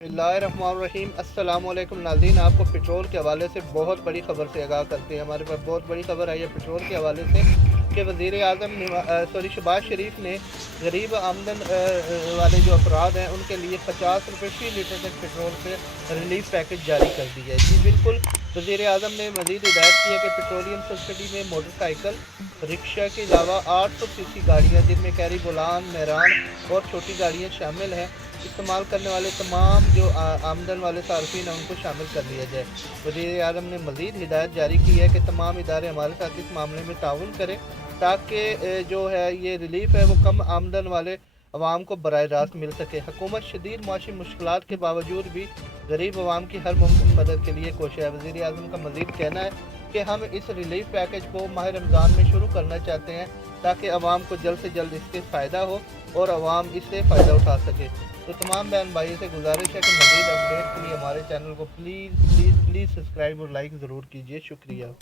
बिस्मिल्लाहिर्रहमानिर्रहीम। अस्सलाम वालेकुम नाज़रीन, आपको पेट्रोल के हवाले से बहुत बड़ी खबर से आगाह करते हैं। हमारे पास बहुत बड़ी खबर आई है पेट्रोल के हवाले से कि वज़ीर आज़म शहबाज शरीफ ने गरीब आमदन वाले जो अफराद हैं उनके लिए 50 रुपये फ़ी लीटर तक पेट्रोल पे रिलीफ पैकेज जारी कर दिया है। जी बिल्कुल, वज़ीर आज़म ने मज़ीद हिदायत की है कि पेट्रोलियम सब्सिडी में मोटरसाइकिल रिक्शा के अलावा 800 सीसी गाड़ियाँ जिनमें कैरी बोलान, मेहरान और छोटी गाड़ियाँ शामिल हैं, इस्तेमाल करने वाले तमाम जो आमदन वाले सार्फिन हैं उनको शामिल कर लिया जाए। वज़ीर आज़म ने मज़ीद हिदायत जारी की है कि तमाम इदारे हमारे साथ इस मामले में ताउन करें ताकि जो है ये रिलीफ है वो कम आमदन वाले अवाम को बराह रास्त मिल सके। हुकूमत शदीद माशी मुश्किलात के बावजूद भी गरीब अवाम की हर मुमकिन मदद के लिए कोशिश है। वज़ीर आज़म का मज़ीद कहना है कि हम इस रिलीफ पैकेज को माह रमज़ान में शुरू करना चाहते हैं ताकि अवाम को जल्द से जल्द इससे फ़ायदा हो और अवाम इससे फ़ायदा उठा सके। तो तमाम बहन भाइयों से गुजारिश है कि मज़ीद अपडेट के लिए हमारे चैनल को प्लीज़ प्लीज़ प्लीज़ सब्सक्राइब और लाइक ज़रूर कीजिए। शुक्रिया।